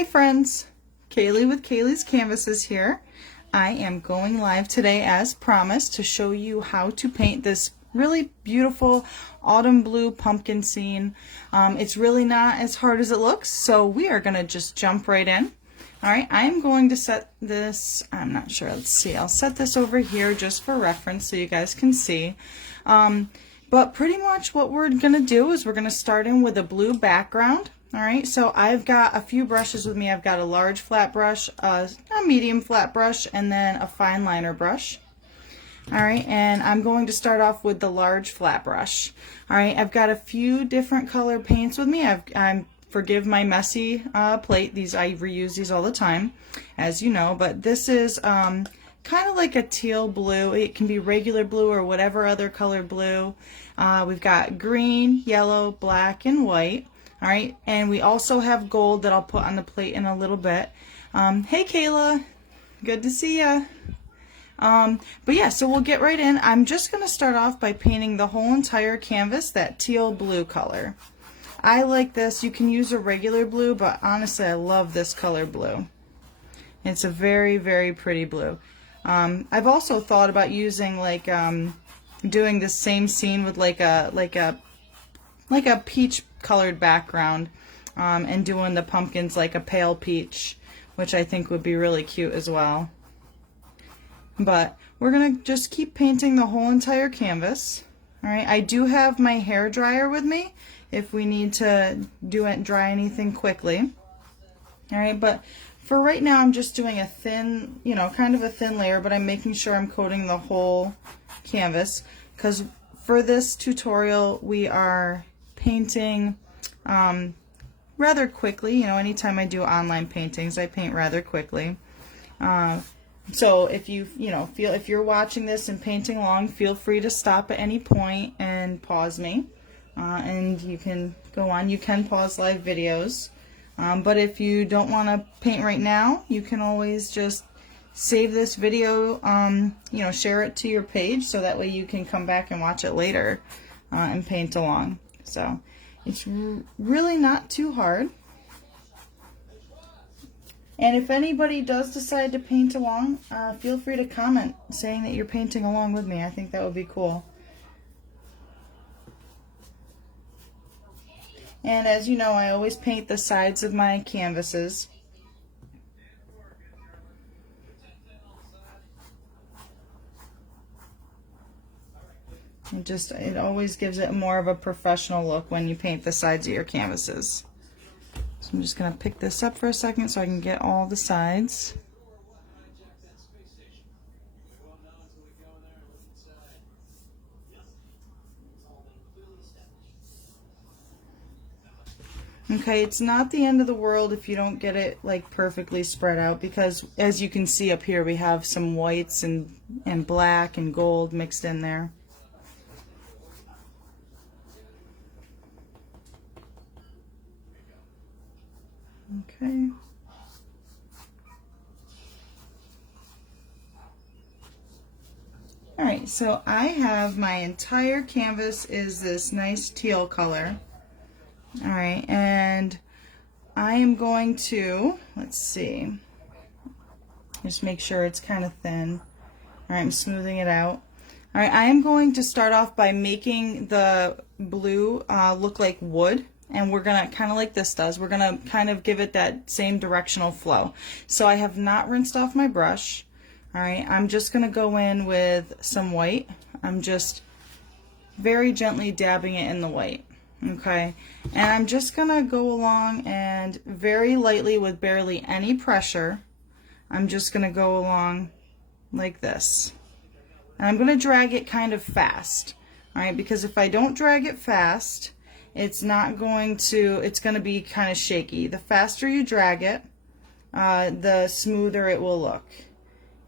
Hey friends, Kayleigh with Kayleigh's Canvases here. I am going live today as promised to show you how to paint this really beautiful autumn blue pumpkin scene. It's really not as hard as it looks, so we are going to just jump right in. Alright, I'm going to set this, I'm not sure, let's see, I'll set this over here just for reference so you guys can see. But pretty much what we're going to do is we're going to start in with a blue background. Alright, so I've got a few brushes with me. I've got a large flat brush, a medium flat brush, and then a fine liner brush. Alright, and I'm going to start off with the large flat brush. Alright, I've got a few different color paints with me. Forgive my messy plate. I reuse these all the time, as you know, but this is kind of like a teal blue. It can be regular blue or whatever other color blue. We've got green, yellow, black, and white. Alright, and we also have gold that I'll put on the plate in a little bit. Hey Kayla, good to see ya. But yeah, so we'll get right in. I'm just going to start off by painting the whole entire canvas that teal blue color. I like this. You can use a regular blue, but honestly I love this color blue. It's a very, very pretty blue. I've also thought about using like doing the same scene with like a peach colored background and doing the pumpkins like a pale peach, which I think would be really cute as well. But we're gonna just keep painting the whole entire canvas. Alright, I do have my hair dryer with me if we need to dry anything quickly. Alright, but for right now I'm just doing a thin, kind of a thin layer, but I'm making sure I'm coating the whole canvas because for this tutorial we are painting rather quickly. Anytime I do online paintings, I paint rather quickly. So if if you're watching this and painting along, feel free to stop at any point and pause me, and you can go on. You can pause live videos, but if you don't want to paint right now, you can always just save this video, share it to your page so that way you can come back and watch it later and paint along. So it's really not too hard. And if anybody does decide to paint along, feel free to comment saying that you're painting along with me. I think that would be cool. And as you know, I always paint the sides of my canvases. It always gives it more of a professional look when you paint the sides of your canvases. So I'm just going to pick this up for a second so I can get all the sides. Okay, it's not the end of the world if you don't get it like perfectly spread out, because as you can see up here we have some whites and black and gold mixed in there. Okay. Alright, so I have my entire canvas is this nice teal color. Alright, and I am going to, let's see, just make sure it's kind of thin. Alright, I'm smoothing it out. Alright, I am going to start off by making the blue look like wood. And we're going to, kind of like this does, we're going to kind of give it that same directional flow. So I have not rinsed off my brush. Alright, I'm just going to go in with some white. I'm just very gently dabbing it in the white. Okay, and I'm just going to go along and very lightly with barely any pressure, I'm just going to go along like this. And I'm going to drag it kind of fast. Alright, because if I don't drag it fast, it's going to be kind of shaky. The faster you drag it, the smoother it will look.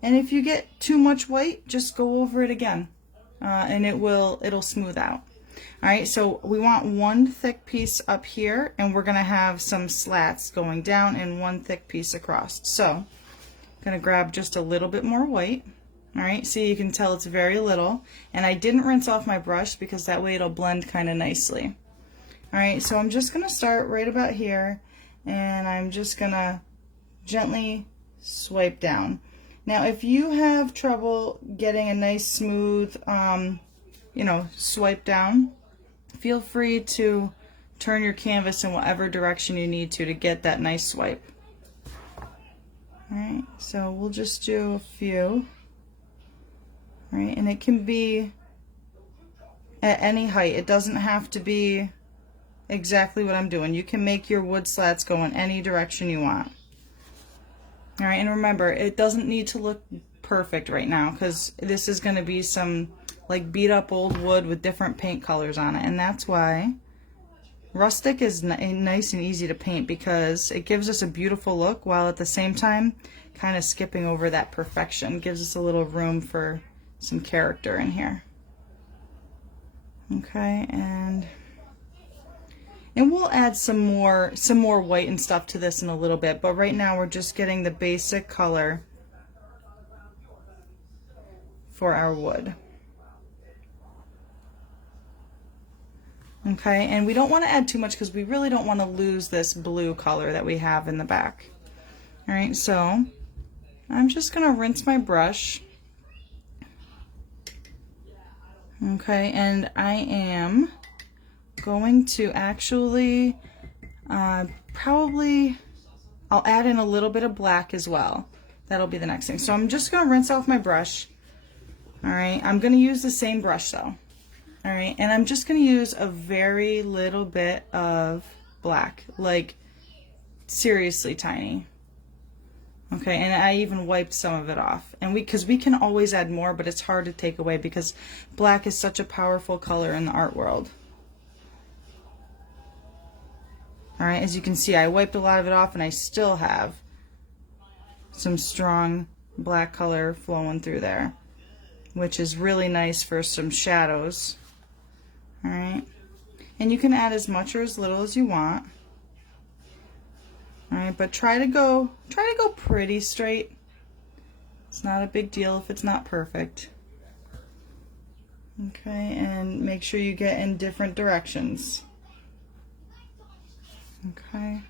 And if you get too much white, just go over it again, and it'll smooth out. Alright, so we want one thick piece up here, and we're going to have some slats going down and one thick piece across. So I'm going to grab just a little bit more white. Alright, see, you can tell it's very little, and I didn't rinse off my brush because that way it'll blend kind of nicely. Alright, so I'm just going to start right about here, and I'm just gonna gently swipe down. Now if you have trouble getting a nice smooth you know, swipe down, feel free to turn your canvas in whatever direction you need to get that nice swipe. Alright, so we'll just do a few. Right, and it can be at any height. It doesn't have to be exactly what I'm doing. You can make your wood slats go in any direction you want. Alright, and remember, it doesn't need to look perfect right now because this is going to be some like beat up old wood with different paint colors on it, and that's why rustic is nice and easy to paint, because it gives us a beautiful look while at the same time kind of skipping over that perfection. Gives us a little room for some character in here. Okay, and we'll add some more white and stuff to this in a little bit, but right now we're just getting the basic color for our wood. Okay, and we don't want to add too much because we really don't want to lose this blue color that we have in the back. Alright, so I'm just going to rinse my brush. Okay, and I am going to actually probably, I'll add in a little bit of black as well. That'll be the next thing. So I'm just going to rinse off my brush. Alright, I'm going to use the same brush though. Alright, and I'm just going to use a very little bit of black, like seriously tiny. Okay, and I even wiped some of it off. And because we can always add more, but it's hard to take away because black is such a powerful color in the art world. Alright, as you can see, I wiped a lot of it off and I still have some strong black color flowing through there, which is really nice for some shadows. Alright, and you can add as much or as little as you want. Alright, but try to go pretty straight. It's not a big deal if it's not perfect. Okay, and make sure you get in different directions. Okay.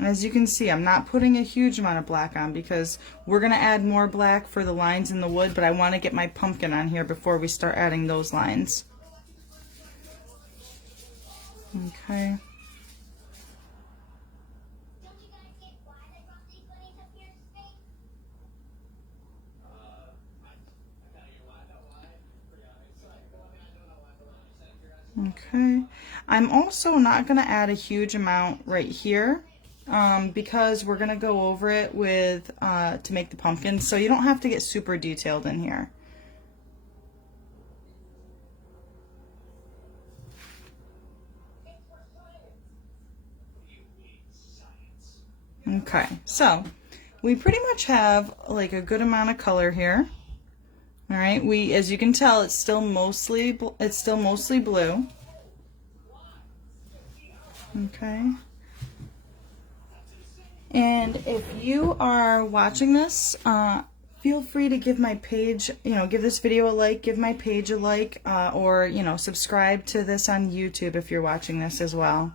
As you can see, I'm not putting a huge amount of black on because we're going to add more black for the lines in the wood, but I want to get my pumpkin on here before we start adding those lines. Okay. Okay. I'm also not going to add a huge amount right here. Because we're going to go over it with to make the pumpkin, so you don't have to get super detailed in here. Okay, so we pretty much have like a good amount of color here. All right, as you can tell, it's still mostly blue. Okay. And if you are watching this, feel free to give my page, give this video a like, give my page a like, or, subscribe to this on YouTube if you're watching this as well.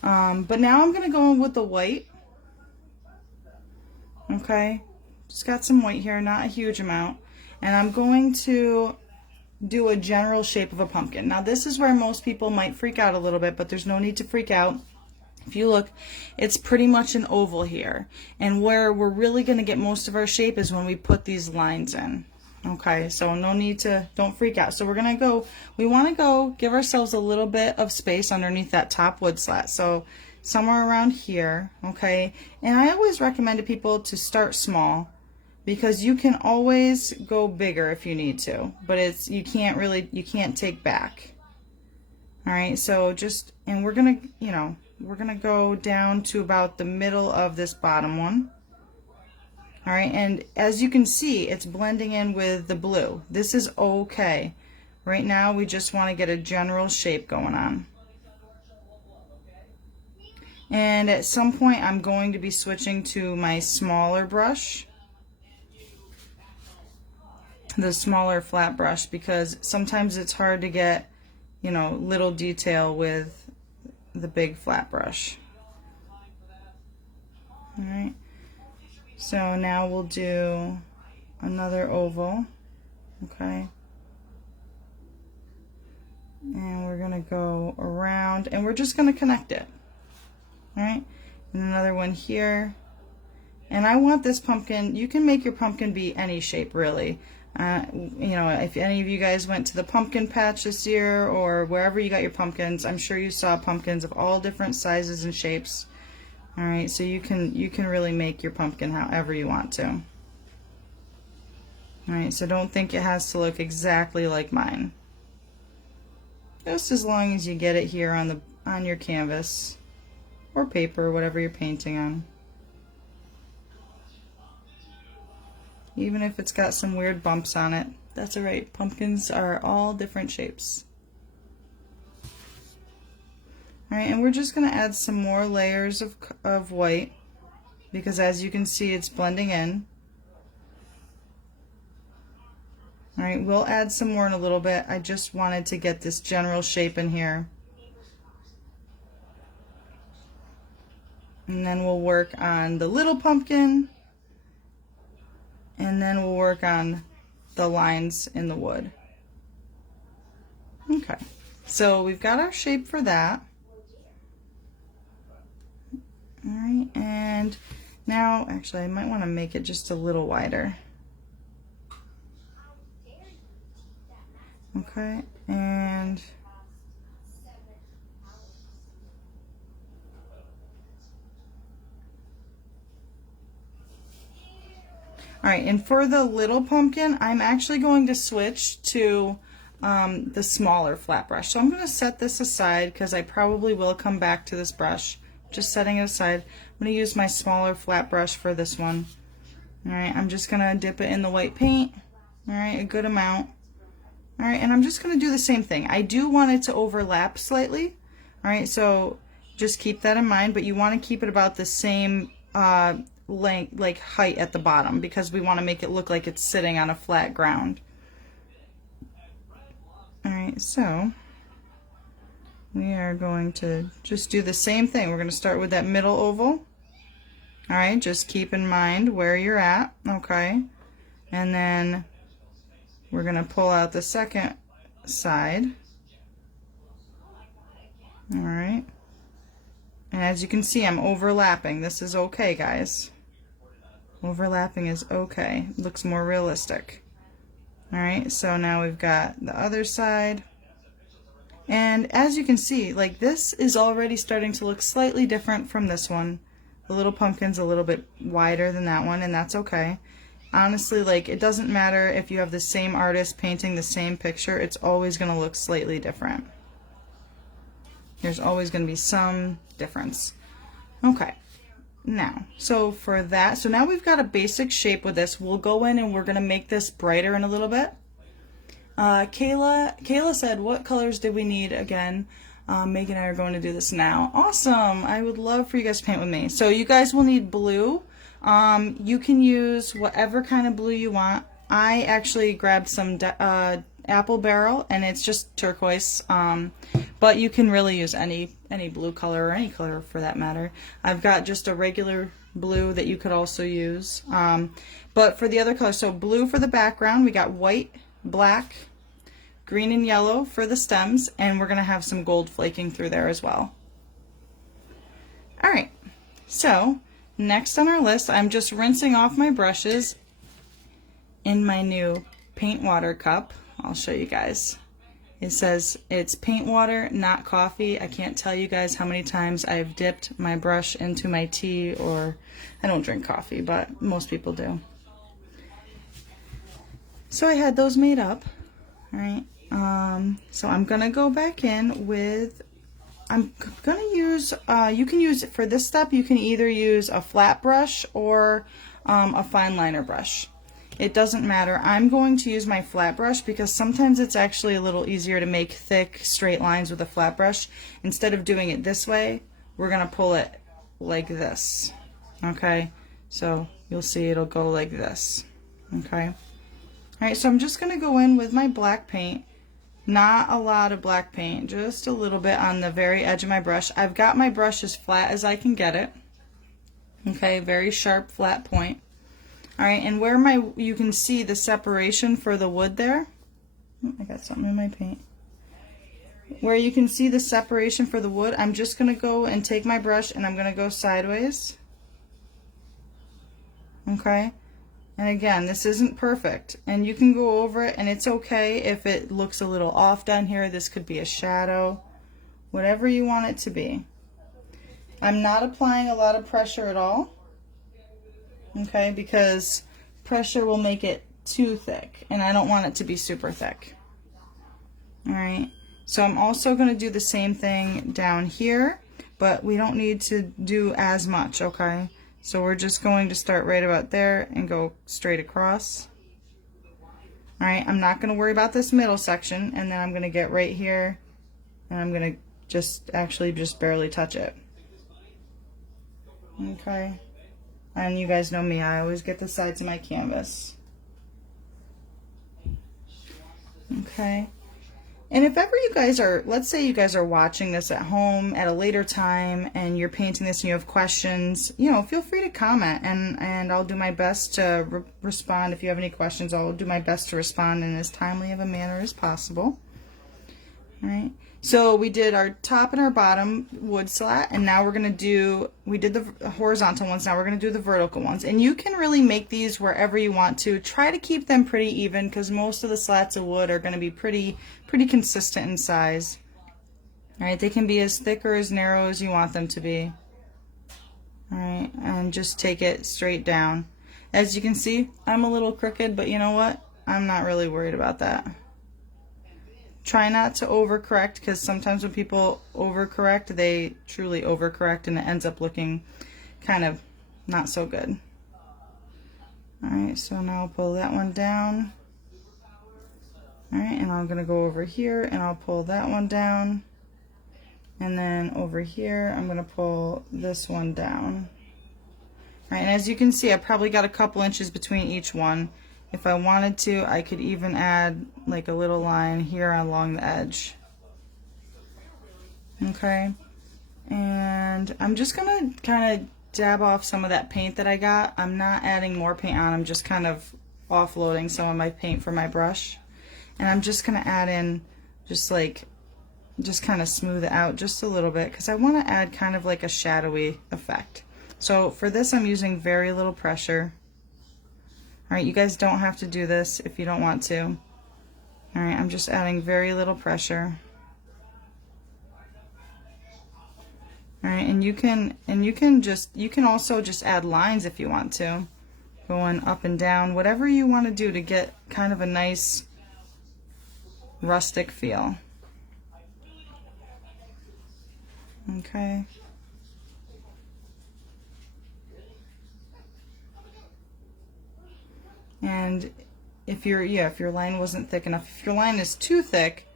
But now I'm going to go in with the white. Okay, just got some white here, not a huge amount. And I'm going to do a general shape of a pumpkin. Now this is where most people might freak out a little bit, but there's no need to freak out. If you look, it's pretty much an oval here, and where we're really going to get most of our shape is when we put these lines in. Okay, so no need to, don't freak out. So we're going to go, we want to go give ourselves a little bit of space underneath that top wood slat. So somewhere around here, okay? And I always recommend to people to start small, because you can always go bigger if you need to, but you can't take back. All right, so and we're going to, we're going to go down to about the middle of this bottom one. All right, and as you can see, it's blending in with the blue. This is okay. Right now, we just want to get a general shape going on. And at some point, I'm going to be switching to my smaller brush. the smaller flat brush, because sometimes it's hard to get, you know, little detail with the big flat brush. Alright, so now we'll do another oval, okay? And we're going to go around and we're just going to connect it. Alright, and another one here. And I want this pumpkin, you can make your pumpkin be any shape really. You know, if any of you guys went to the pumpkin patch this year or wherever you got your pumpkins, I'm sure you saw pumpkins of all different sizes and shapes. Alright, so you can really make your pumpkin however you want to. Alright, so don't think it has to look exactly like mine. Just as long as you get it here on your canvas or paper, whatever you're painting on. Even if it's got some weird bumps on it, that's alright. Pumpkins are all different shapes. Alright, and we're just going to add some more layers of white, because as you can see it's blending in. Alright, we'll add some more in a little bit. I just wanted to get this general shape in here. And then we'll work on the little pumpkin. And then we'll work on the lines in the wood. Okay, so we've got our shape for that. Alright, and now, actually I might want to make it just a little wider. Okay, and alright, and for the little pumpkin, I'm actually going to switch to the smaller flat brush. So I'm going to set this aside because I probably will come back to this brush. Just setting it aside. I'm going to use my smaller flat brush for this one. Alright, I'm just going to dip it in the white paint. Alright, a good amount. Alright, and I'm just going to do the same thing. I do want it to overlap slightly. Alright, so just keep that in mind, but you want to keep it about the same length, like height at the bottom, because we want to make it look like it's sitting on a flat ground. Alright, so we are going to just do the same thing. We're going to start with that middle oval. Alright, just keep in mind where you're at, okay? And then we're going to pull out the second side. Alright. And as you can see, I'm overlapping. This is okay, guys. Overlapping is okay. It looks more realistic. Alright, so now we've got the other side. And as you can see, like, this is already starting to look slightly different from this one. The little pumpkin's a little bit wider than that one, and that's okay. Honestly, like, it doesn't matter if you have the same artist painting the same picture, it's always going to look slightly different. There's always going to be some difference. Okay, now, so for that, so now we've got a basic shape with this. We'll go in and we're going to make this brighter in a little bit. Kayla said, what colors did we need again? Megan and I are going to do this now. Awesome! I would love for you guys to paint with me. So you guys will need blue. You can use whatever kind of blue you want. I actually grabbed some apple barrel, and it's just turquoise, but you can really use any blue color or any color for that matter. I've got just a regular blue that you could also use, but for the other colors, so blue for the background, we got white, black, green and yellow for the stems, and we're going to have some gold flaking through there as well. Alright, so next on our list, I'm just rinsing off my brushes in my new paint water cup. I'll show you guys. It says it's paint water, not coffee. I can't tell you guys how many times I've dipped my brush into my tea, or I don't drink coffee, but most people do. So I had those made up. Alright, so I'm gonna go back in with, I'm gonna use, you can use, for this step, you can either use a flat brush or a fine liner brush. It doesn't matter. I'm going to use my flat brush because sometimes it's actually a little easier to make thick, straight lines with a flat brush. Instead of doing it this way, we're gonna pull it like this. Okay, so you'll see it'll go like this. Okay. Alright, so I'm just going to go in with my black paint. Not a lot of black paint, just a little bit on the very edge of my brush. I've got my brush as flat as I can get it. Okay, very sharp, flat point. Alright, and where you can see the separation for the wood there. Oh, I got something in my paint. Where you can see the separation for the wood, I'm just going to go and take my brush and I'm going to go sideways. Okay? And again, this isn't perfect, and you can go over it, and it's okay if it looks a little off down here. This could be a shadow, whatever you want it to be. I'm not applying a lot of pressure at all, okay, because pressure will make it too thick, and I don't want it to be super thick. Alright, so I'm also going to do the same thing down here, but we don't need to do as much, okay? So we're just going to start right about there and go straight across. Alright, I'm not going to worry about this middle section, and then I'm going to get right here and I'm going to just barely touch it. Okay, and you guys know me, I always get the sides of my canvas. Okay. And if ever you guys are, let's say you guys are watching this at home at a later time and you're painting this and you have questions, you know, feel free to comment, and I'll do my best to respond. If you have any questions, I'll do my best to respond in as timely of a manner as possible. All right. So we did our top and our bottom wood slat, and now we're going to do, we did the horizontal ones, now we're going to do the vertical ones. And you can really make these wherever you want to. Try to keep them pretty even, because most of the slats of wood are going to be pretty consistent in size. Alright, they can be as thick or as narrow as you want them to be. Alright, and just take it straight down. As you can see, I'm a little crooked, but you know what? I'm not really worried about that. Try not to overcorrect, because sometimes when people overcorrect, they truly overcorrect and it ends up looking kind of not so good. Alright, so now I'll pull that one down. Alright, and I'm going to go over here and I'll pull that one down. And then over here, I'm going to pull this one down. Alright, and as you can see, I probably got a couple inches between each one. If I wanted to, I could even add like a little line here along the edge. Okay, and I'm just going to kind of dab off some of that paint that I got. I'm not adding more paint on, I'm just kind of offloading some of my paint from my brush. And I'm just going to add in just kind of smooth it out just a little bit, because I want to add kind of like a shadowy effect. So for this, I'm using very little pressure. Alright, you guys don't have to do this if you don't want to. Alright, I'm just adding very little pressure. Alright, and you can also just add lines if you want to. Going up and down, whatever you want to do to get kind of a nice rustic feel. Okay. And if your line wasn't thick enough, if your line is too thick,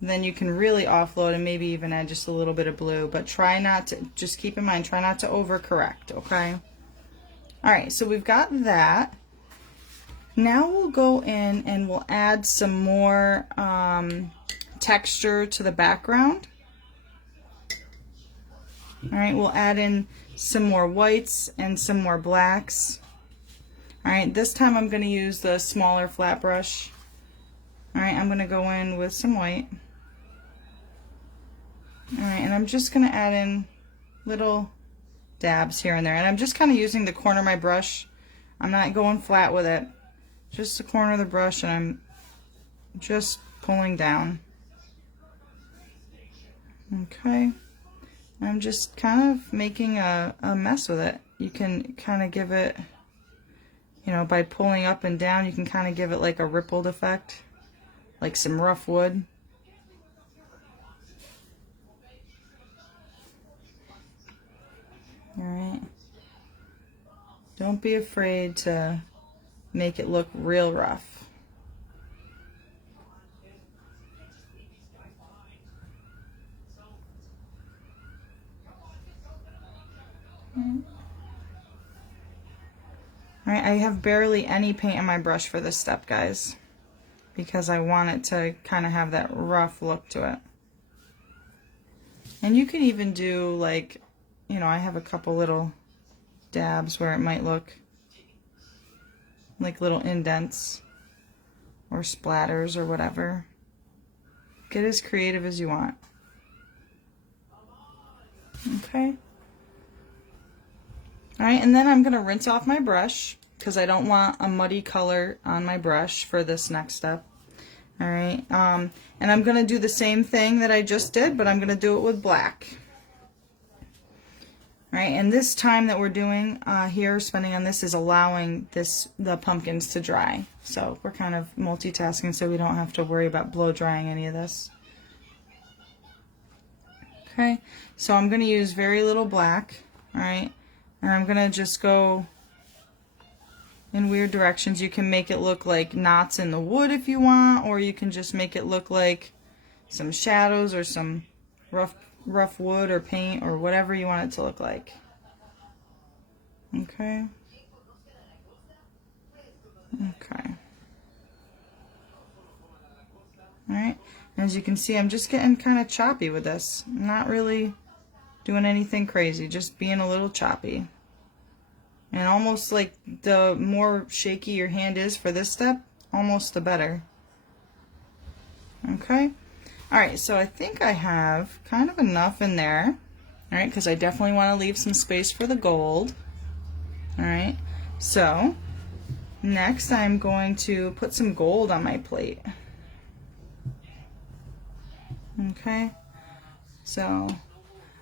then you can really offload and maybe even add just a little bit of blue. But try not to, just keep in mind, try not to overcorrect, okay? Alright, so we've got that. Now we'll go in and we'll add some more texture to the background. Alright, we'll add in some more whites and some more blacks. Alright, this time I'm going to use the smaller flat brush. Alright, I'm going to go in with some white. Alright, and I'm just going to add in little dabs here and there. And I'm just kind of using the corner of my brush. I'm not going flat with it. Just the corner of the brush, and I'm just pulling down. Okay. I'm just kind of making a mess with it. You can kind of give it, you know, by pulling up and down, you can kind of give it like a rippled effect, like some rough wood. Alright. Don't be afraid to make it look real rough. All right, I have barely any paint on my brush for this step, guys, because I want it to kind of have that rough look to it. And you can even do, like, you know, I have a couple little dabs where it might look like little indents or splatters or whatever. Get as creative as you want. Okay. Alright, and then I'm going to rinse off my brush because I don't want a muddy color on my brush for this next step. Alright, and I'm going to do the same thing that I just did, but I'm going to do it with black. Alright, and this time that we're doing here, spending on this, is allowing the pumpkins to dry. So we're kind of multitasking so we don't have to worry about blow drying any of this. Okay, so I'm going to use very little black, alright, and I'm going to just go in weird directions. You can make it look like knots in the wood if you want, or you can just make it look like some shadows or some rough wood or paint or whatever you want it to look like. Okay. Okay. Alright, as you can see, I'm just getting kind of choppy with this. I'm not really doing anything crazy, just being a little choppy. And almost like the more shaky your hand is for this step, almost the better. Okay. Alright, so I think I have kind of enough in there. Alright, because I definitely want to leave some space for the gold. Alright, so next I'm going to put some gold on my plate. Okay, so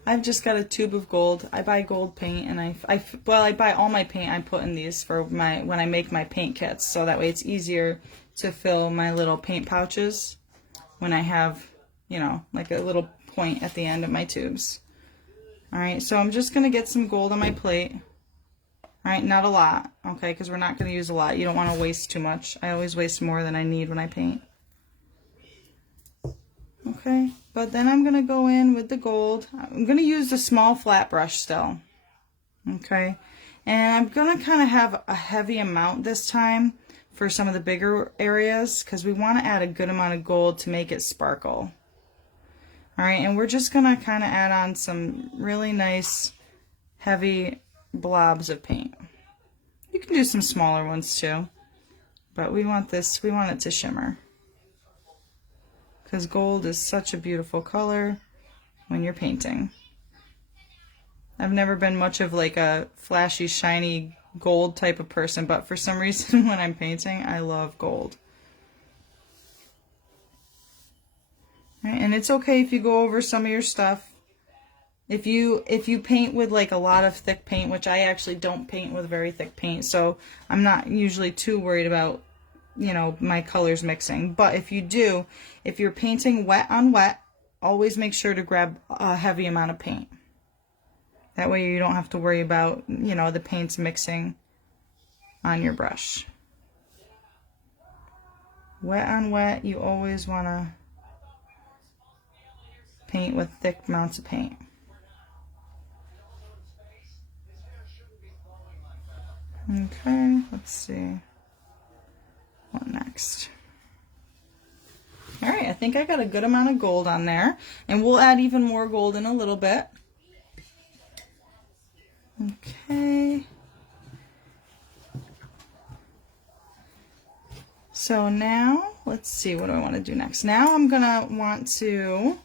I've just got a tube of gold. I buy gold paint, and I buy all my paint I put in these for when I make my paint kits, so that way it's easier to fill my little paint pouches when I have, you know, like a little point at the end of my tubes. Alright, so I'm just going to get some gold on my plate. Alright, not a lot, okay, because we're not going to use a lot. You don't want to waste too much. I always waste more than I need when I paint. Okay, but then I'm going to go in with the gold. I'm going to use the small flat brush still. Okay, and I'm going to kind of have a heavy amount this time for some of the bigger areas because we want to add a good amount of gold to make it sparkle. Alright, and we're just going to kind of add on some really nice heavy blobs of paint. You can do some smaller ones too, but we want it to shimmer. Because gold is such a beautiful color when you're painting. I've never been much of like a flashy, shiny gold type of person, but for some reason when I'm painting, I love gold. Right, and it's okay if you go over some of your stuff. If you paint with like a lot of thick paint, which I actually don't paint with very thick paint, so I'm not usually too worried about, you know, my colors mixing. But if you do, if you're painting wet on wet, always make sure to grab a heavy amount of paint. That way you don't have to worry about, you know, the paints mixing on your brush. Wet on wet, you always want to paint with thick amounts of paint. Okay, let's see. What next? Alright, I think I got a good amount of gold on there, and we'll add even more gold in a little bit. Okay. So now, let's see, what do I want to do next? Now I'm going to want to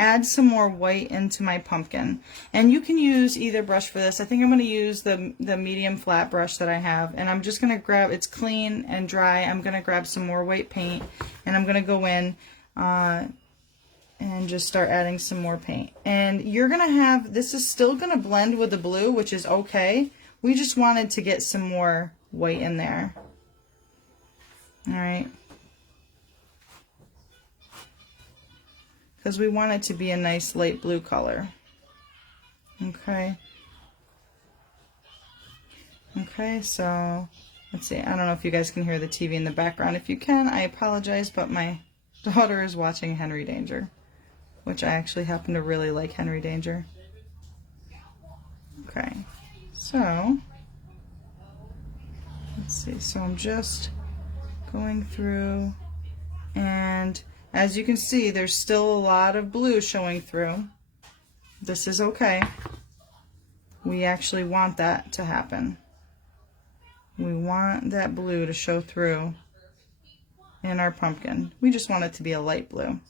add some more white into my pumpkin. And you can use either brush for this. I think I'm going to use the medium flat brush that I have. And I'm just going to grab, it's clean and dry, I'm going to grab some more white paint. And I'm going to go in and just start adding some more paint. And you're going to have, this is still going to blend with the blue, which is okay. We just wanted to get some more white in there. Alright. Because we want it to be a nice light blue color. Okay. Okay, so let's see. I don't know if you guys can hear the TV in the background. If you can, I apologize, but my daughter is watching Henry Danger, which I actually happen to really like Henry Danger. Okay, so Let's see, so I'm just going through, and as you can see, there's still a lot of blue showing through. This is okay. We actually want that to happen. We want that blue to show through in our pumpkin. We just want it to be a light blue.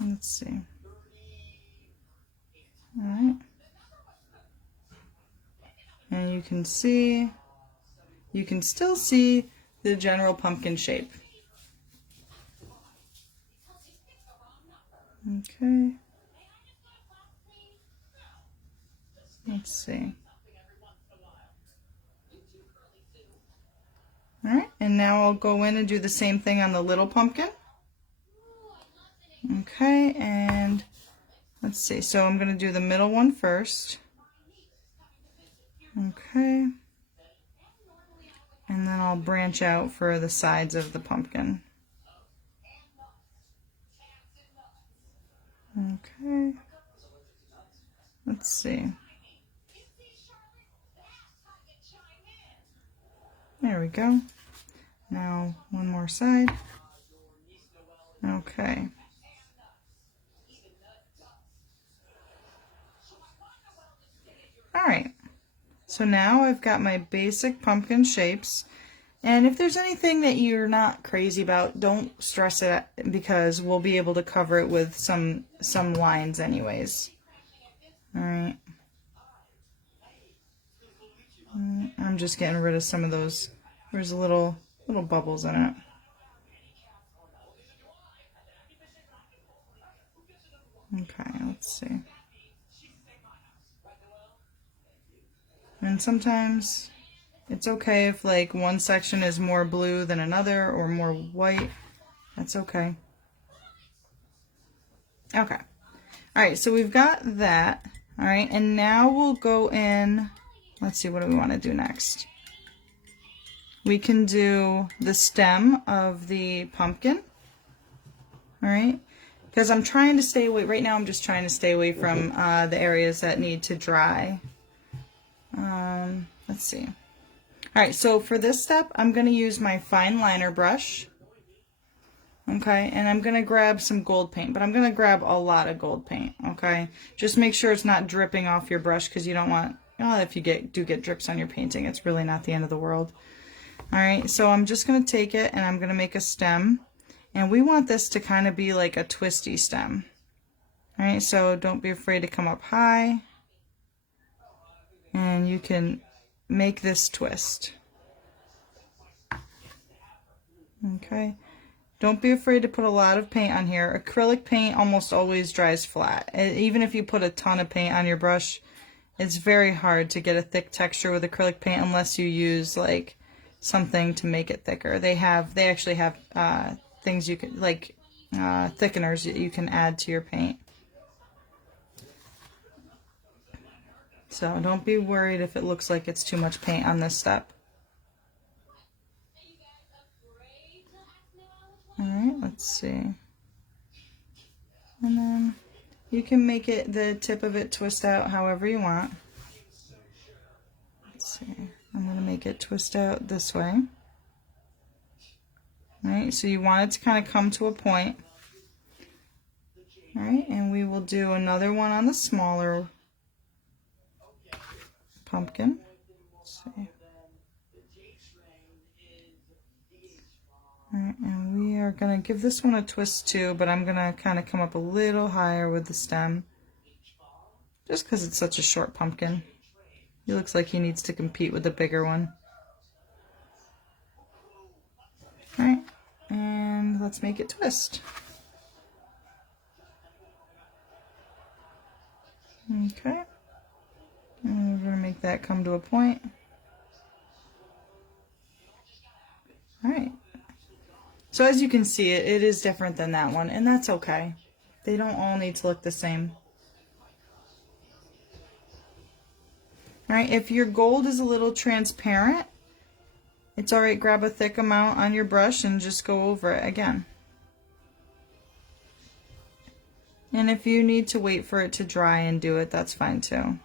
Let's see. All right. And you can still see the general pumpkin shape. Okay. Let's see. All right, and now I'll go in and do the same thing on the little pumpkin. Okay, and let's see. So I'm going to do the middle one first. Okay. And then I'll branch out for the sides of the pumpkin. Okay. Let's see. There we go. Now one more side. Okay. All right. So now I've got my basic pumpkin shapes. And if there's anything that you're not crazy about, don't stress it, because we'll be able to cover it with some lines anyways. All right. I'm just getting rid of some of those. There's little bubbles in it. Okay, let's see. And sometimes it's okay if like one section is more blue than another or more white. That's okay. Okay. All right, so we've got that. All right, and now we'll go in. Let's see, what do we want to do next? We can do the stem of the pumpkin. All right, because I'm trying to stay away, right now I'm just trying to stay away from the areas that need to dry. Let's see. All right, so for this step, I'm going to use my fine liner brush. Okay, and I'm going to grab some gold paint, but I'm going to grab a lot of gold paint, okay? Just make sure it's not dripping off your brush, because you don't want, if you do get drips on your painting, it's really not the end of the world. All right, so I'm just going to take it and I'm going to make a stem, and we want this to kind of be like a twisty stem. All right, so don't be afraid to come up high, and you can make this twist. Okay. Don't be afraid to put a lot of paint on here. Acrylic paint almost always dries flat. Even if you put a ton of paint on your brush, it's very hard to get a thick texture with acrylic paint unless you use like something to make it thicker. They actually have things you can, like thickeners that you can add to your paint. So don't be worried if it looks like it's too much paint on this step. Alright, let's see. And then you can make it, the tip of it twist out however you want. Let's see. I'm going to make it twist out this way. Alright, so you want it to kind of come to a point. Alright, and we will do another one on the smaller pumpkin. Let's see. Alright, and we are going to give this one a twist too, but I'm going to kind of come up a little higher with the stem. Just because it's such a short pumpkin. He looks like he needs to compete with the bigger one. Alright, and let's make it twist. Okay. And we're going to make that come to a point. Alright. So as you can see, it is different than that one, and that's okay. They don't all need to look the same. Alright, if your gold is a little transparent, it's alright, grab a thick amount on your brush and just go over it again. And if you need to wait for it to dry and do it, that's fine too.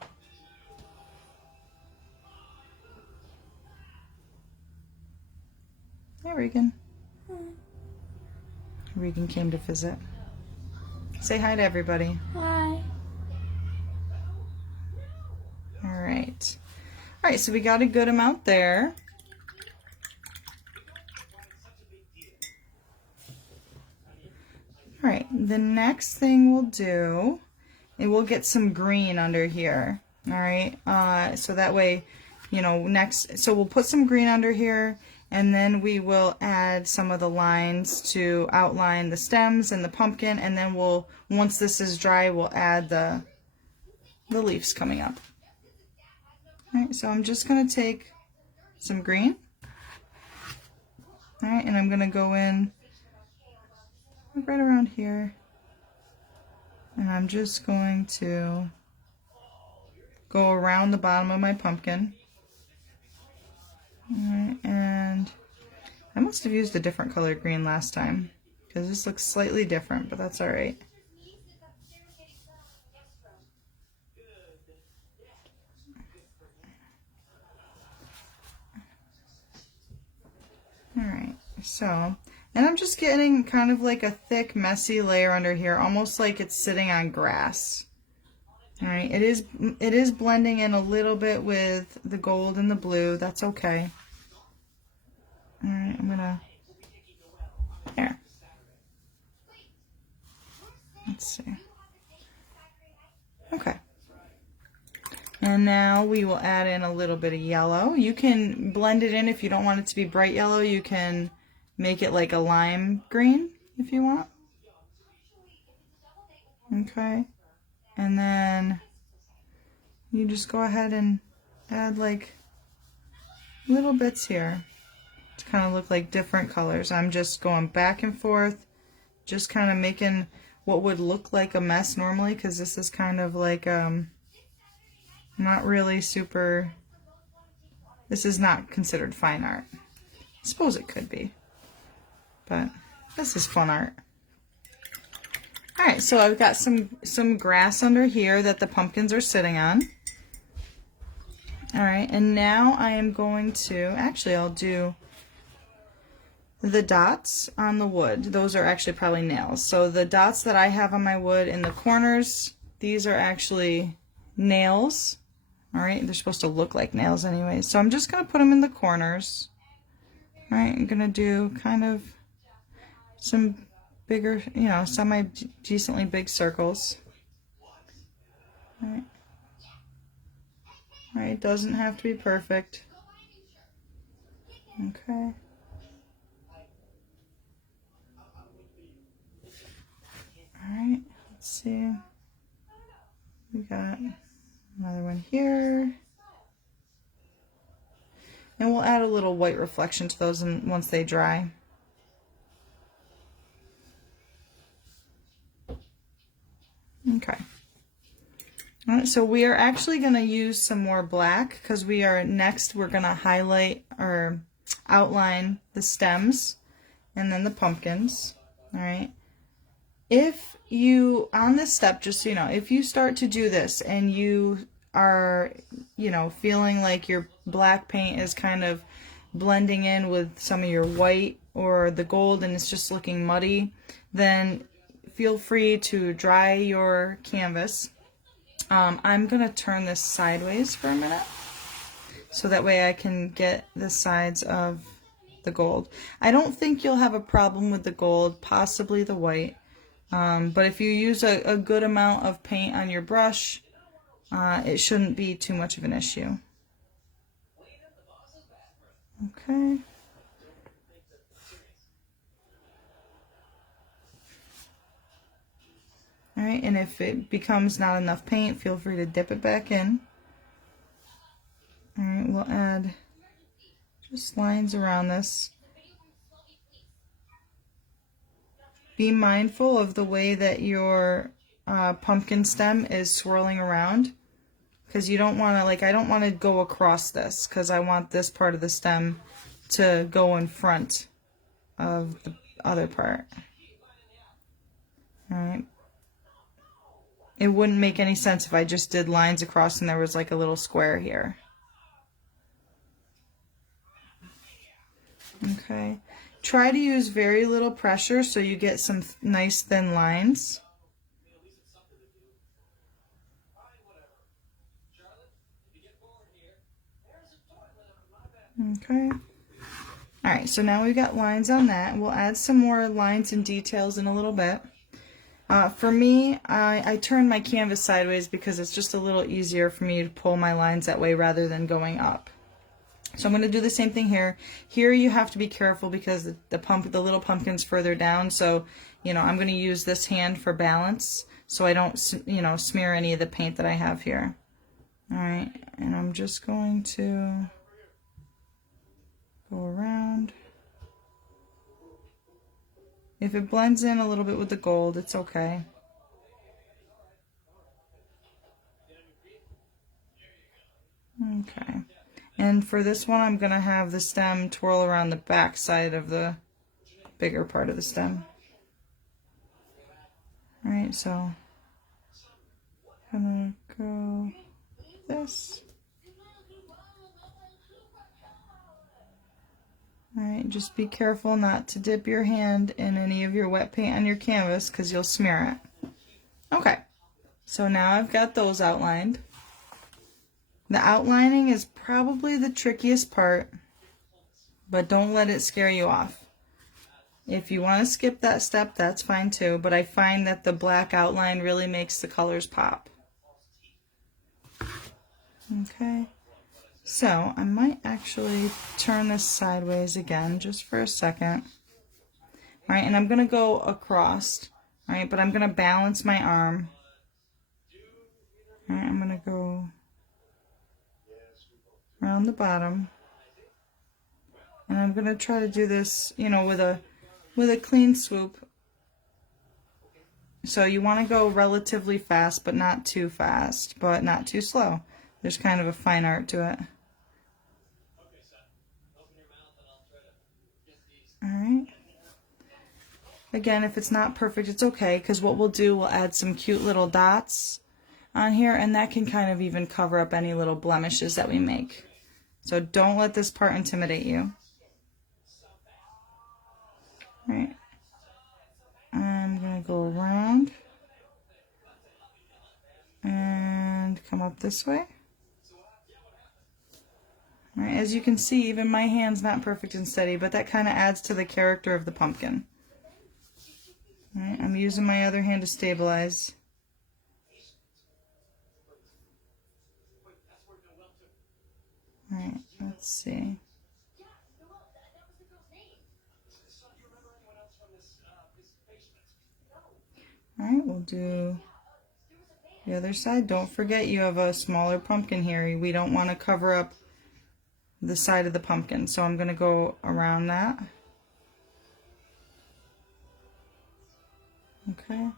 Hey, Regan. Regan came to visit. Say hi to everybody. Hi. All right. All right, so we got a good amount there. All right, the next thing we'll do, and we'll get some green under here. All right, so that way, you know, so we'll put some green under here, and then we will add some of the lines to outline the stems and the pumpkin, and then once this is dry, we'll add the leaves coming up. All right, so I'm just going to take some green. All right, and I'm going to go in right around here. And I'm just going to go around the bottom of my pumpkin. All right, and I must have used a different color green last time because this looks slightly different, but that's all right. All right, so, and I'm just getting kind of like a thick, messy layer under here, almost like it's sitting on grass. All right, it is blending in a little bit with the gold and the blue. That's okay. All right, I'm gonna, there. Let's see. Okay. And now we will add in a little bit of yellow. You can blend it in if you don't want it to be bright yellow. You can make it like a lime green if you want. Okay. And then you just go ahead and add like little bits here to kind of look like different colors. I'm just going back and forth, just kind of making what would look like a mess normally, because this is kind of like not really super, this is not considered fine art. I suppose it could be, but this is fun art. Alright, so I've got some grass under here that the pumpkins are sitting on. Alright, and now I am going to, actually I'll do the dots on the wood. Those are actually probably nails. So the dots that I have on my wood in the corners, these are actually nails. Alright, they're supposed to look like nails anyway. So I'm just going to put them in the corners. Alright, I'm going to do kind of some bigger, you know, semi-decently big circles. Alright. Alright, it doesn't have to be perfect. Okay. Alright, let's see. We got another one here. And we'll add a little white reflection to those once they dry. Okay. Alright, so we are actually going to use some more black because we're going to highlight or outline the stems and then the pumpkins. Alright. If you, on this step, just so you know, if you start to do this and you are, you know, feeling like your black paint is kind of blending in with some of your white or the gold and it's just looking muddy, then feel free to dry your canvas. I'm going to turn this sideways for a minute so that way I can get the sides of the gold. I don't think you'll have a problem with the gold, possibly the white, but if you use a good amount of paint on your brush, it shouldn't be too much of an issue. Okay. Alright, and if it becomes not enough paint, feel free to dip it back in. Alright, we'll add just lines around this. Be mindful of the way that your pumpkin stem is swirling around, because you don't want to, like, I don't want to go across this because I want this part of the stem to go in front of the other part. Alright. It wouldn't make any sense if I just did lines across and there was like a little square here. Okay. try to use very little pressure so you get some nice thin lines. Okay. Alright, so now we've got lines on that. We'll add some more lines and details in a little bit. For me, I turn my canvas sideways because it's just a little easier for me to pull my lines that way rather than going up. So I'm going to do the same thing here. Here you have to be careful because the little pumpkin's further down. So, you know, I'm going to use this hand for balance so I don't, you know, smear any of the paint that I have here. Alright, and I'm just going to go around. If it blends in a little bit with the gold, it's okay. Okay. And for this one, I'm going to have the stem twirl around the back side of the bigger part of the stem. Alright, so I'm going to go this. Alright, just be careful not to dip your hand in any of your wet paint on your canvas because you'll smear it. Okay, so now I've got those outlined. The outlining is probably the trickiest part, but don't let it scare you off. If you want to skip that step, that's fine too, but I find that the black outline really makes the colors pop. Okay. So I might actually turn this sideways again just for a second. All right, and I'm going to go across, all right, but I'm going to balance my arm. All right, I'm going to go around the bottom. And I'm going to try to do this, you know, with a clean swoop. So you want to go relatively fast, but not too fast, but not too slow. There's kind of a fine art to it. Alright. Again, if it's not perfect, it's okay, because what we'll do, we'll add some cute little dots on here, and that can kind of even cover up any little blemishes that we make. So don't let this part intimidate you. Alright. I'm going to go around and come up this way. Right, as you can see, even my hand's not perfect and steady, but that kind of adds to the character of the pumpkin. Right, I'm using my other hand to stabilize. Alright, let's see. Alright, we'll do the other side. Don't forget you have a smaller pumpkin here. We don't want to cover up the side of the pumpkin, so I'm going to go around that. Okay.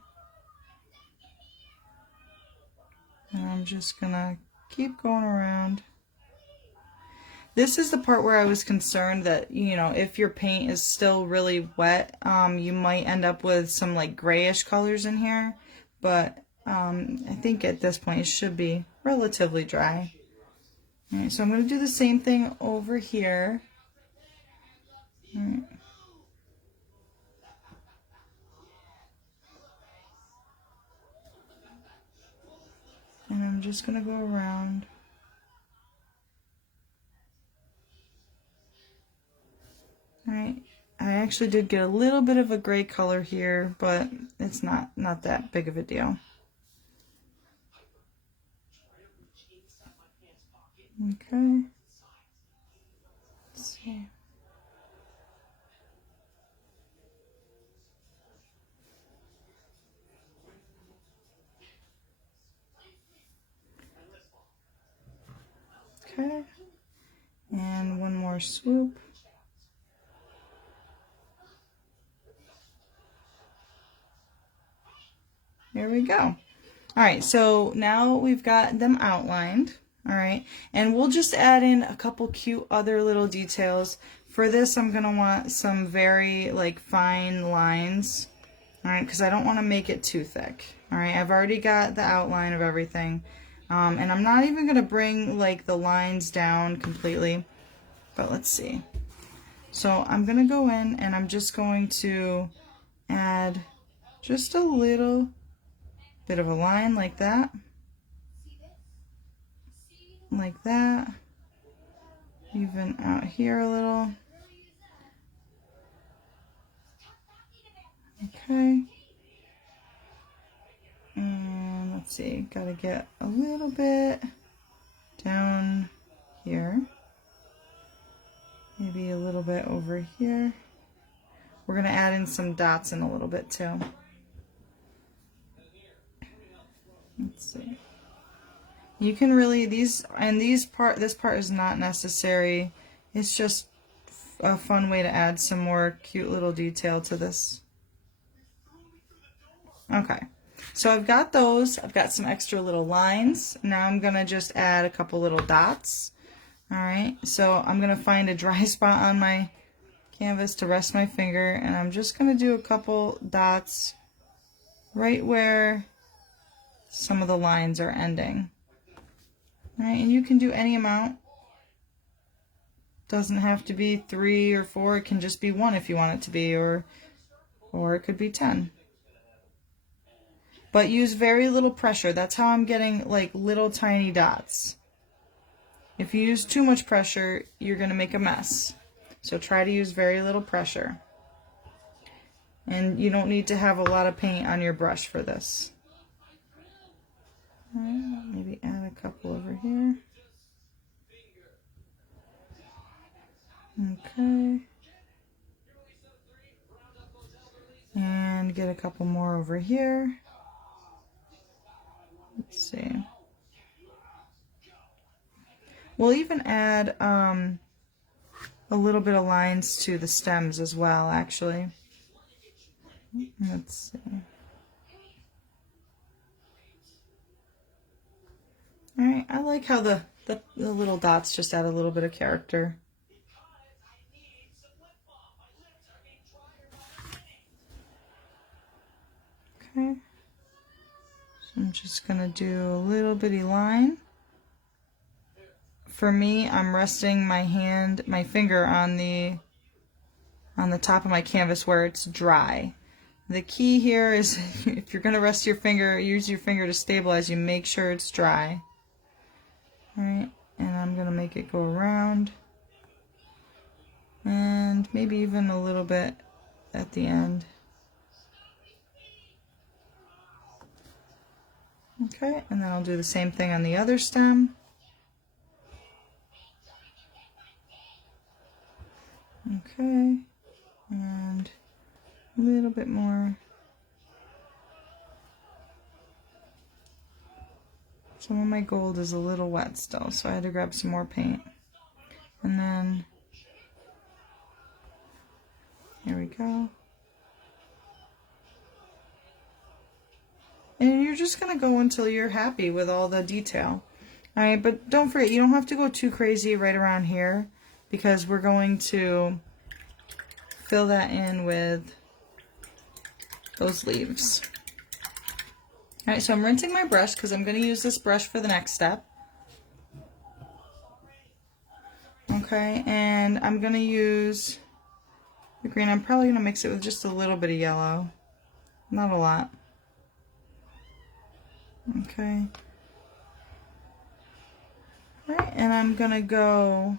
And I'm just going to keep going around. This is the part where I was concerned that, you know, if your paint is still really wet, you might end up with some like grayish colors in here, but I think at this point it should be relatively dry. Alright, so I'm going to do the same thing over here. Alright. And I'm just going to go around. Alright, I actually did get a little bit of a gray color here, but it's not that big of a deal. Okay. Let's see. Okay. And one more swoop. There we go. All right, so now we've got them outlined. All right, and we'll just add in a couple cute other little details. For this, I'm gonna want some very like fine lines. All right, because I don't want to make it too thick. All right, I've already got the outline of everything, and I'm not even gonna bring like the lines down completely. But let's see. So I'm going to go in and I'm just going to add just a little bit of a line like that. Like that. Even out here a little. Okay. And let's see, gotta get a little bit down here. Maybe a little bit over here. We're gonna add in some dots in a little bit too. Let's see. You can really, this part is not necessary. It's just a fun way to add some more cute little detail to this. Okay, so I've got those. I've got some extra little lines. Now I'm gonna just add a couple little dots. All right, so I'm gonna find a dry spot on my canvas to rest my finger, and I'm just gonna do a couple dots right where some of the lines are ending. All right, and you can do any amount. Doesn't have to be 3 or 4. It can just be 1 if you want it to be, or it could be 10. But use very little pressure. That's how I'm getting like little tiny dots. If you use too much pressure, you're going to make a mess. So try to use very little pressure. And you don't need to have a lot of paint on your brush for this. Maybe add a couple over here. Okay. And get a couple more over here. Let's see. We'll even add a little bit of lines to the stems as well, actually. Let's see. Alright, I like how the little dots just add a little bit of character. Okay. So I'm just going to do a little bitty line. For me, I'm resting my finger on the top of my canvas where it's dry. The key here is if you're going to rest your finger, use your finger to stabilize you, make sure it's dry. Alright, and I'm going to make it go around. And maybe even a little bit at the end. Okay, and then I'll do the same thing on the other stem. Okay, and a little bit more. Some of my gold is a little wet still, so I had to grab some more paint. And then, here we go. And you're just going to go until you're happy with all the detail. Alright, but don't forget, you don't have to go too crazy right around here, because we're going to fill that in with those leaves. Alright, so I'm rinsing my brush because I'm going to use this brush for the next step. Okay, and I'm going to use the green. I'm probably going to mix it with just a little bit of yellow. Not a lot. Okay. Alright, and I'm going to go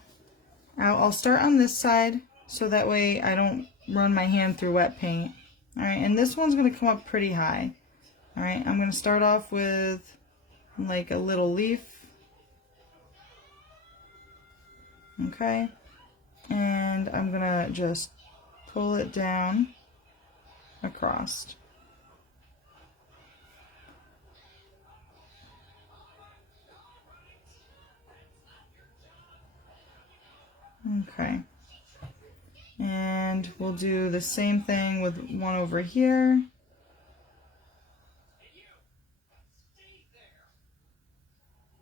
out. I'll start on this side so that way I don't run my hand through wet paint. Alright, and this one's going to come up pretty high. Alright, I'm going to start off with like a little leaf. Okay, and I'm going to just pull it down across. Okay, and we'll do the same thing with one over here.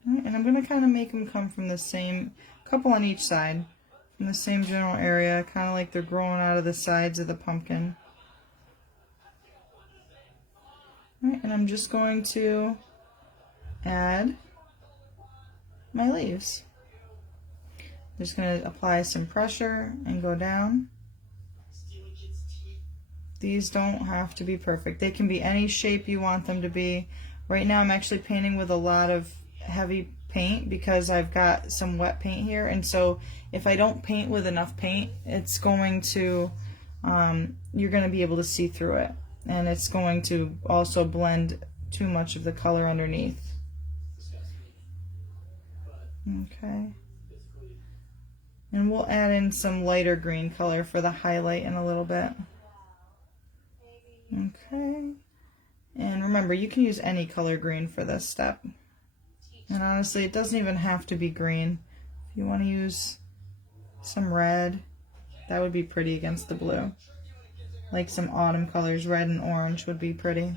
Right, and I'm going to kind of make them come from the same, couple on each side, from the same general area, kind of like they're growing out of the sides of the pumpkin. Right, and I'm just going to add my leaves. Just going to apply some pressure and go down. These don't have to be perfect. They can be any shape you want them to be. Right now I'm actually painting with a lot of heavy paint because I've got some wet paint here, and so if I don't paint with enough paint, it's going to, you're going to be able to see through it, and it's going to also blend too much of the color underneath. Okay. And we'll add in some lighter green color for the highlight in a little bit. Okay. And remember, you can use any color green for this step. And honestly, it doesn't even have to be green. If you want to use some red, that would be pretty against the blue. Like some autumn colors, red and orange would be pretty.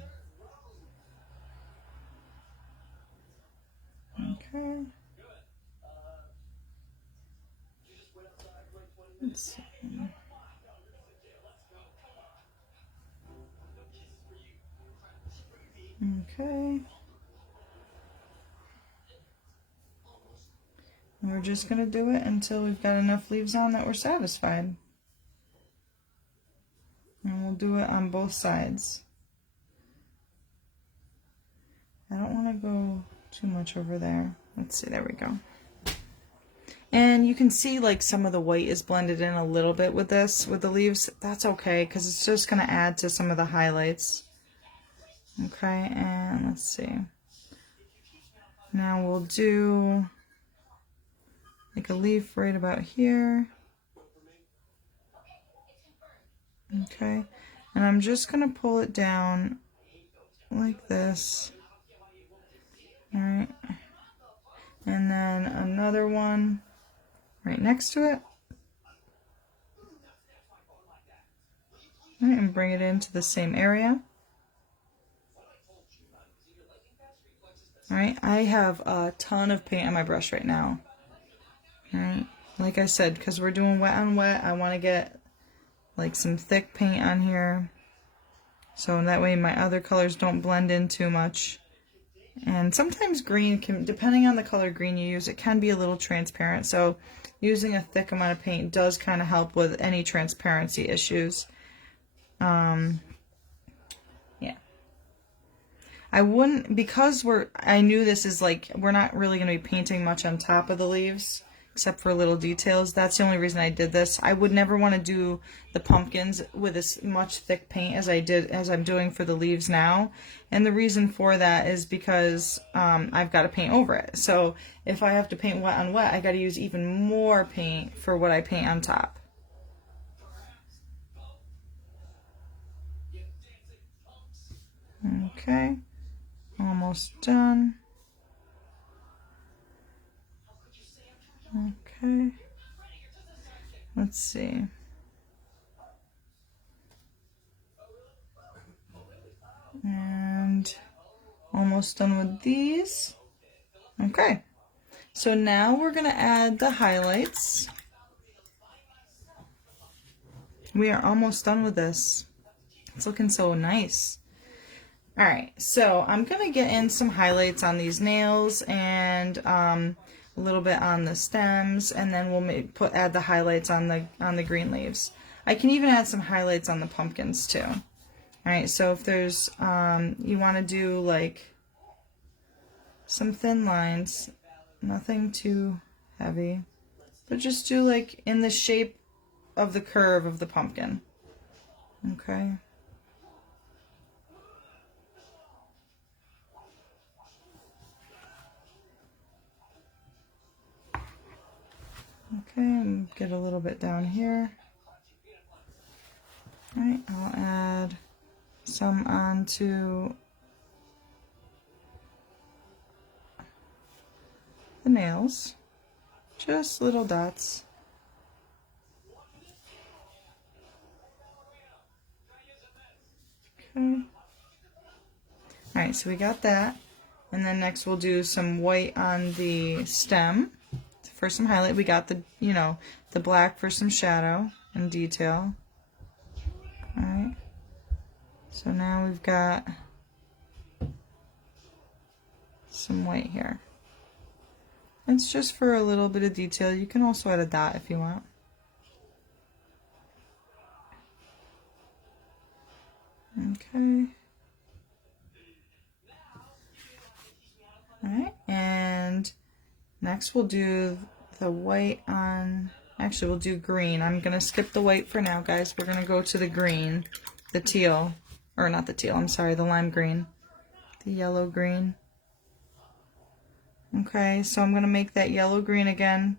Okay. Let's see. Okay. And we're just going to do it until we've got enough leaves on that we're satisfied. And we'll do it on both sides. I don't want to go too much over there. Let's see, there we go. And you can see like some of the white is blended in a little bit with this, with the leaves. That's okay, because it's just going to add to some of the highlights. Okay, and let's see. Now we'll do like a leaf right about here. Okay, and I'm just going to pull it down like this. Alright, and then another one right next to it. Alright, and bring it into the same area. Alright, I have a ton of paint on my brush right now. Alright, like I said, because we're doing wet on wet, I want to get like some thick paint on here, so that way my other colors don't blend in too much. And sometimes green can, depending on the color green you use, it can be a little transparent, so using a thick amount of paint does kind of help with any transparency issues. Yeah. I wouldn't, because I knew this is like, we're not really going to be painting much on top of the leaves, except for little details. That's the only reason I did this. I would never want to do the pumpkins with as much thick paint as I'm doing for the leaves now. And the reason for that is because I've got to paint over it. So if I have to paint wet on wet, I got to use even more paint for what I paint on top. Okay, almost done. Okay, let's see. And almost done with these. Okay, so now we're going to add the highlights. We are almost done with this. It's looking so nice. Alright, so I'm going to get in some highlights on these nails and a little bit on the stems, and then we'll add the highlights on the green leaves. I can even add some highlights on the pumpkins too. Alright, so if there's, you want to do like some thin lines, nothing too heavy, but just do like in the shape of the curve of the pumpkin. Okay. Okay, and get a little bit down here. Alright, I'll add some onto the nails, just little dots. Okay. Alright, so we got that. And then next we'll do some white on the stem for some highlight. We got the, the black for some shadow and detail. Alright. So now we've got some white here. It's just for a little bit of detail. You can also add a dot if you want. Okay. Alright, and next we'll do the white on, actually we'll do green. I'm going to skip the white for now, guys. We're going to go to the green, the teal, or not the teal, I'm sorry, the lime green, the yellow green. Okay, so I'm going to make that yellow green again.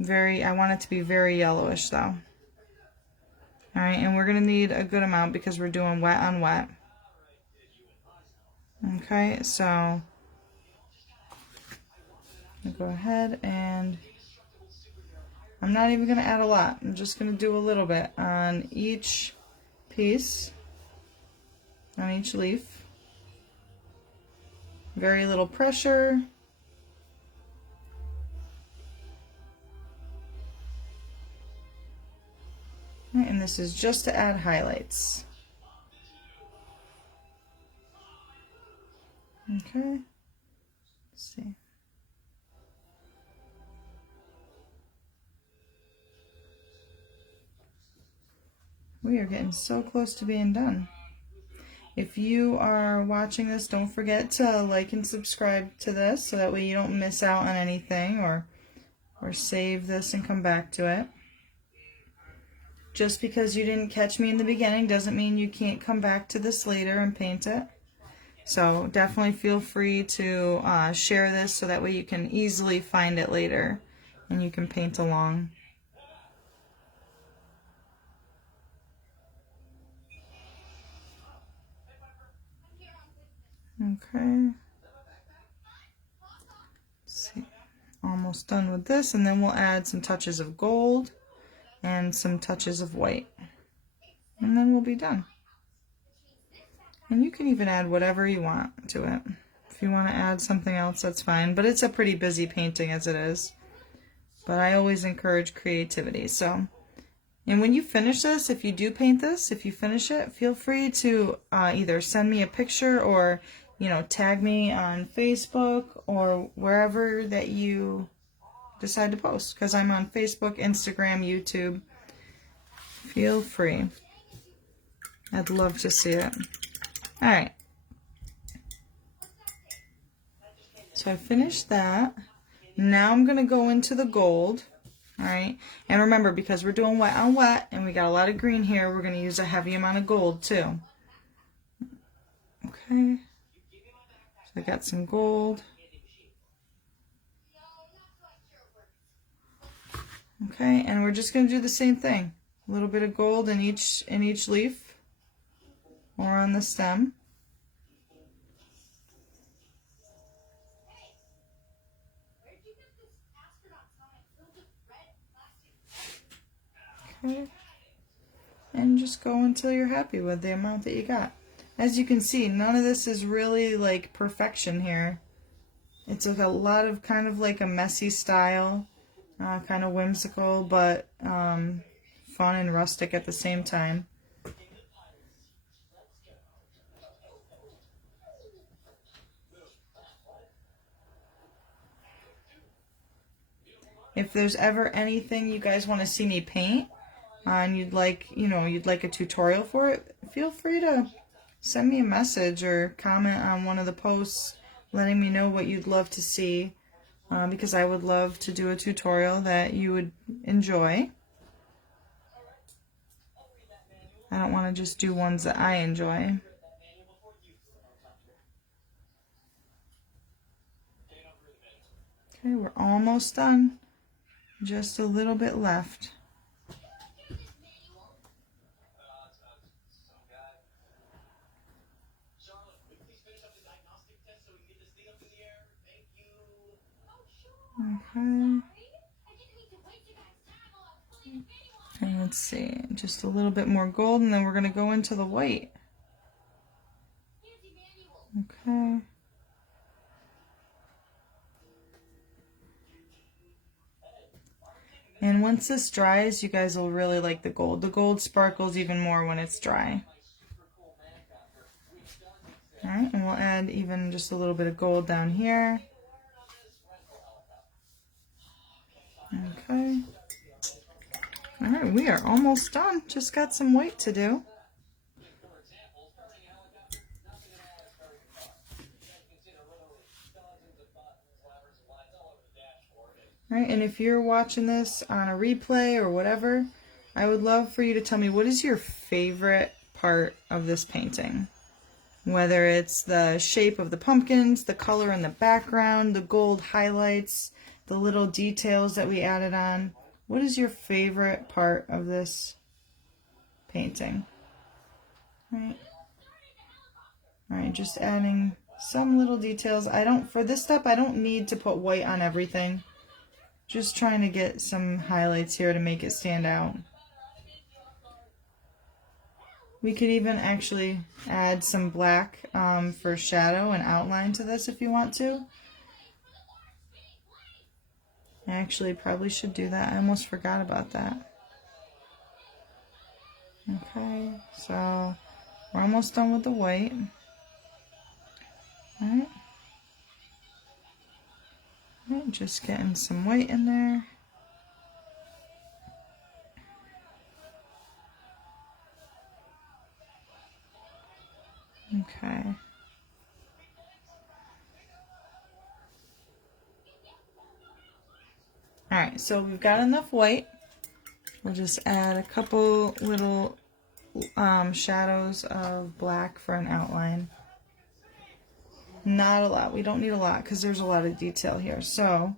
I want it to be very yellowish though. Alright, and we're going to need a good amount because we're doing wet on wet. Okay, so I'll go ahead and I'm not even going to add a lot. I'm just going to do a little bit on each piece, on each leaf. Very little pressure. Right, and this is just to add highlights. Okay, let's see. We are getting so close to being done. If you are watching this, don't forget to like and subscribe to this so that way you don't miss out on anything, or save this and come back to it. Just because you didn't catch me in the beginning doesn't mean you can't come back to this later and paint it. So definitely feel free to share this so that way you can easily find it later and you can paint along. Okay. Let's see. Almost done with this, and then we'll add some touches of gold and some touches of white. And then we'll be done. And you can even add whatever you want to it. If you want to add something else, that's fine. But it's a pretty busy painting as it is. But I always encourage creativity. So, and when you finish this, if you do paint this, if you finish it, feel free to either send me a picture or, you know, tag me on Facebook or wherever that you decide to post. Because I'm on Facebook, Instagram, YouTube. Feel free. I'd love to see it. Alright. So I finished that. Now I'm going to go into the gold. Alright. And remember, because we're doing wet on wet and we got a lot of green here, we're going to use a heavy amount of gold too. Okay. So I got some gold. Okay, and we're just going to do the same thing. A little bit of gold in each leaf or on the stem. Okay. And just go until you're happy with the amount that you got. As you can see, none of this is really like perfection here. It's a lot of kind of like a messy style, kind of whimsical, but fun and rustic at the same time. If there's ever anything you guys want to see me paint and you'd like a tutorial for it, feel free to send me a message or comment on one of the posts letting me know what you'd love to see, because I would love to do a tutorial that you would enjoy. I don't want to just do ones that I enjoy. Okay, we're almost done. Just a little bit left. Okay. And let's see, just a little bit more gold, and then we're going to go into the white. Okay. And once this dries, you guys will really like the gold. The gold sparkles even more when it's dry. Alright, and we'll add even just a little bit of gold down here. Okay. All right, we are almost done. Just got some white to do. All right, and if you're watching this on a replay or whatever, I would love for you to tell me, what is your favorite part of this painting? Whether it's the shape of the pumpkins, the color in the background, the gold highlights, the little details that we added on. What is your favorite part of this painting? Right. All right, just adding some little details. For this step, I don't need to put white on everything. Just trying to get some highlights here to make it stand out. We could even actually add some black for shadow and outline to this if you want to. I actually probably should do that. I almost forgot about that. Okay, so we're almost done with the white. Alright. Just getting some white in there. Okay. Alright, so we've got enough white. We'll just add a couple little shadows of black for an outline. Not a lot. We don't need a lot because there's a lot of detail here. So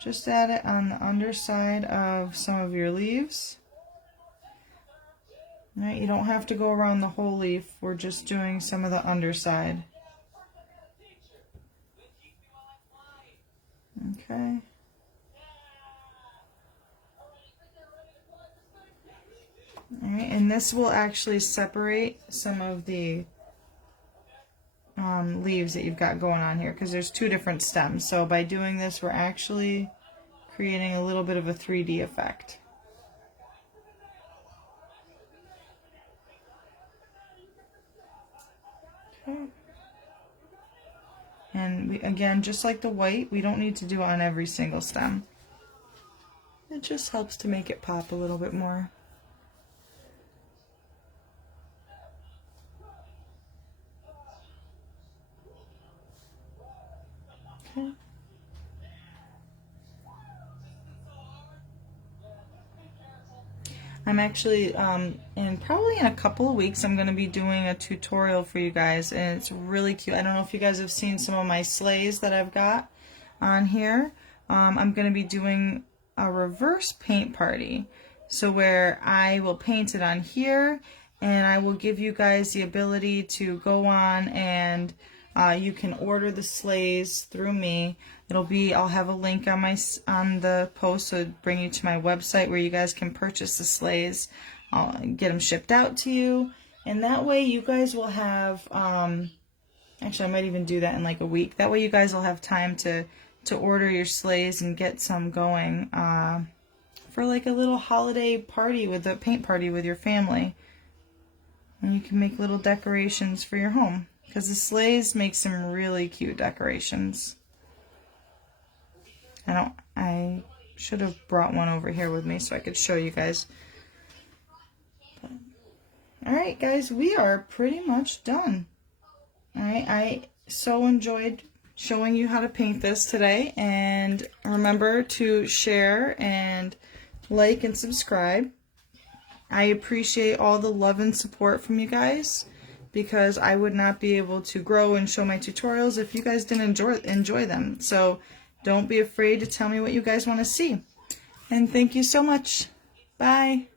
just add it on the underside of some of your leaves. All right, you don't have to go around the whole leaf. We're just doing some of the underside. Okay. All right, and this will actually separate some of the leaves that you've got going on here because there's two different stems. So by doing this, we're actually creating a little bit of a 3D effect. Okay. And again, just like the white, we don't need to do it on every single stem. It just helps to make it pop a little bit more. Okay. I'm actually, probably in a couple of weeks, I'm going to be doing a tutorial for you guys, and it's really cute. I don't know if you guys have seen some of my sleighs that I've got on here. I'm going to be doing a reverse paint party, so where I will paint it on here, and I will give you guys the ability to go on and you can order the sleighs through me. I'll have a link on the post, so it'll bring you to my website where you guys can purchase the sleighs. I'll get them shipped out to you, and that way you guys will have. Actually, I might even do that in like a week. That way you guys will have time to order your sleighs and get some going for like a little holiday party with a paint party with your family, and you can make little decorations for your home. Because the sleighs make some really cute decorations. I should have brought one over here with me so I could show you guys. Alright guys, we are pretty much done. Alright, I so enjoyed showing you how to paint this today. And remember to share and like and subscribe. I appreciate all the love and support from you guys, because I would not be able to grow and show my tutorials if you guys didn't enjoy them. So don't be afraid to tell me what you guys want to see. And thank you so much. Bye.